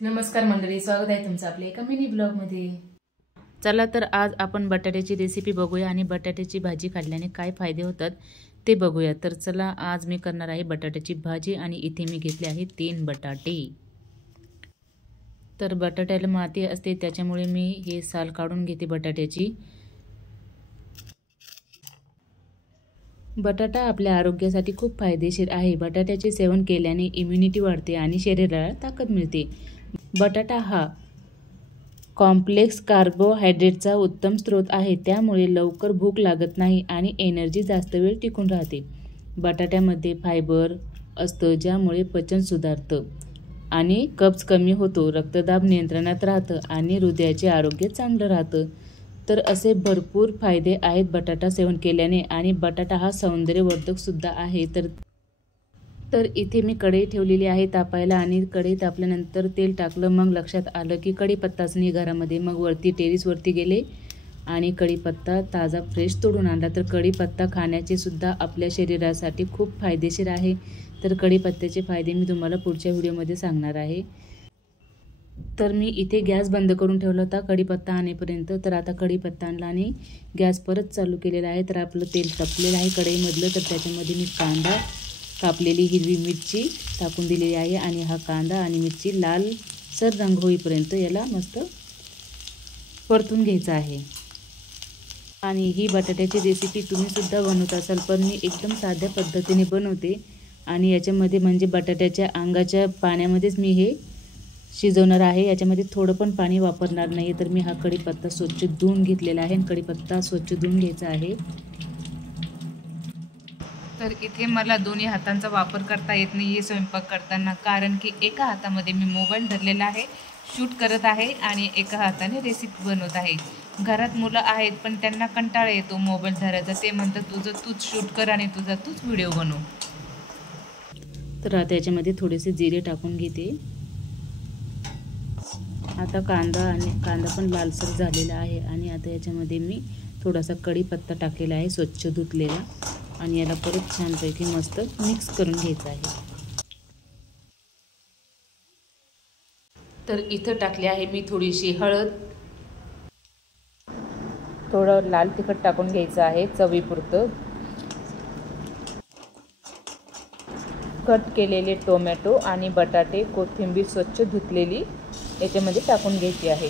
नमस्कार मंडळी, स्वागत आहे तुमचं आपल्या एका मिनी ब्लॉगमध्ये। चला तर आज आपण बटाट्याची रेसिपी बघूया आणि बटाट्याची भाजी खाल्ल्याने काय फायदे होतात ते बघूया। तर चला, आज मी करणार आहे बटाट्याची भाजी आणि इथे मी घेतले आहे 3 बटाटे। तर बटाट्याला माती असते त्याच्यामुळे मी हे साल काढून घेते बटाट्याची। बटाटा आपल्या आरोग्यासाठी खूप फायदेशीर आहे। बटाट्याचे सेवन केल्याने इम्युनिटी वाढते आणि शरीराला ताकद मिळते। बटाटा हा कॉम्प्लेक्स कार्बोहायड्रेटचा उत्तम स्रोत आहे, त्यामुळे लवकर भूक लागत नाही आणि एनर्जी जास्त वेळ टिकून राहते। बटाट्यामध्ये फायबर असतं, ज्यामुळे पचन सुधारतं आणि कब्ज कमी होतो, रक्तदाब नियंत्रणात राहतं आणि हृदयाचे आरोग्य चांगलं राहतं। तर असे भरपूर फायदे आहेत बटाटा सेवन केल्याने। आणि बटाटा हा सौंदर्यवर्धक सुद्धा आहे। तर इथे मी कढई ठेवलेली आहे तापायला आणि कढई तापल्यानंतर तेल टाकलं। मग लक्षात आलं की कढीपत्ताच नाही घरामध्ये। मग वरती टेरेसवरती गेले आणि कढीपत्ता ताजा फ्रेश तोडून आणला। तर कढीपत्ता खाण्याचे सुद्धा आपल्या शरीरासाठी खूप फायदेशीर आहे। तर कढीपत्त्याचे फायदे मी तुम्हाला पुढच्या व्हिडिओमध्ये सांगणार आहे। तर मी इथे गॅस बंद करून ठेवला होता कढीपत्ता आणेपर्यंत। तर आता कढीपत्ता आणला आणि गॅस परत चालू केलेला आहे। तर आपलं तेल तापलेलं आहे कढईमधलं। तर त्याच्यामध्ये मी कांदा, कापलेली हिरवी मिरची टाकून दिलेली आहे आणि हा कांदा आणि मिरची लालसर रंग होईपर्यंत याला मस्त परतून घ्यायचं आहे। आणि ही बटाट्याची रेसिपी तुम्ही सुद्धा बनवत असाल, पण मी एकदम साध्या पद्धतीने बनवते आणि याच्यामध्ये म्हणजे बटाट्याच्या अंगाच्या पाण्यामध्येच मी हे शिजवणार आहे। याच्यामध्ये थोडं पण पाणी वापरणार नाही। तर मी हा कढीपत्ता स्वच्छ धुवून घेतलेला आहे। कढीपत्ता स्वच्छ धुवून घ्यायचा आहे। तर इथे मला दोन्ही हातांचा वापर करता येत नाही आहे स्वयंपाक करताना, कारण की एका हातामध्ये मी मोबाईल धरलेला आहे, शूट करत आहे आणि एका हाताने रेसिपी बनवत आहे। घरात मुलं आहेत पण त्यांना कंटाळा येतो मोबाईल धरायचा। ते म्हणतात तुझं तूच शूट कर आणि तुझा तूच व्हिडिओ बनव। तर आता याच्यामध्ये थोडेसे जिरे टाकून घेते। आता कांदा पण लालसर झालेला आहे आणि आता याच्यामध्ये मी थोडासा कढीपत्ता टाकलेला आहे स्वच्छ धुतलेला आणि याला परत छानपैकी मस्त मिक्स करून घ्यायचं आहे। तर इथं टाकले आहे मी थोडीशी हळद, थोडं लाल तिखट टाकून घ्यायचं आहे चवीपुरतं, कट केलेले टोमॅटो आणि बटाटे, कोथिंबीर स्वच्छ धुतलेली याच्यामध्ये टाकून घ्यायची आहे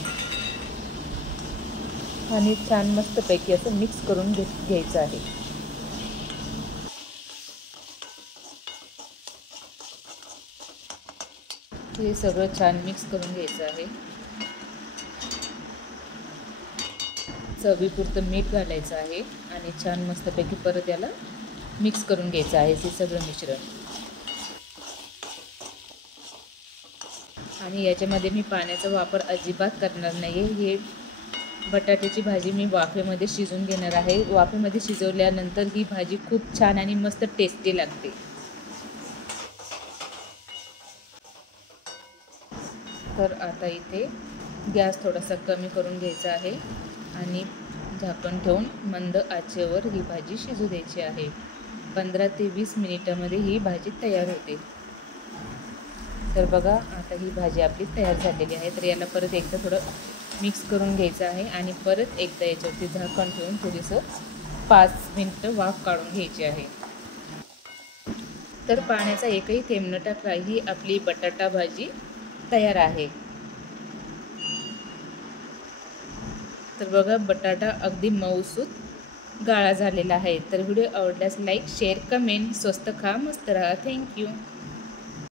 आणि छान मस्तपैकी असं मिक्स करून घ्यायचं आहे। हे सगळं छान मिक्स करून घ्यायचं आहे। चवीपुरतं मीठ घालायचं आहे आणि छान मस्तपैकी परत याला मिक्स करून घ्यायचं आहे हे सगळं मिश्रण। आणि याच्यामध्ये मी पाण्याचा वापर अजिबात करणार नाही। हे बटाट्याची भाजी मी वाफेमध्ये शिजवून घेणार आहे। वाफेमध्ये शिजवल्यानंतर ही भाजी खूप छान आणि मस्त टेस्टी लागते। तर आता इथे गॅस थोडासा कमी करून घ्यायचा आहे आणि झाकण ठेवून मंद आचेवर ही भाजी शिजू द्यायची आहे। 15 ते 20 मिनिटांमध्ये ही भाजी तयार होते। तर बघा, आता ही भाजी आपली तयार झालेली आहे। तर याला परत एकदा थोडं मिक्स करून घ्यायचं आहे आणि परत एकदा याच्यावरती झाकण ठेवून थोडंसं 5 मिनिटं वाफ काढून घ्यायची आहे। तर पाण्याचा एकही थेंब न टाकता ही आपली बटाटा भाजी तयार आहे। तर बघा, बटाटा अगदी मऊसूत गाळा झालेला आहे। तर व्हिडिओ आवडल्यास लाईक, शेअर, कमेंट, स्वस्त खा मस्त राहा। थँक्यू।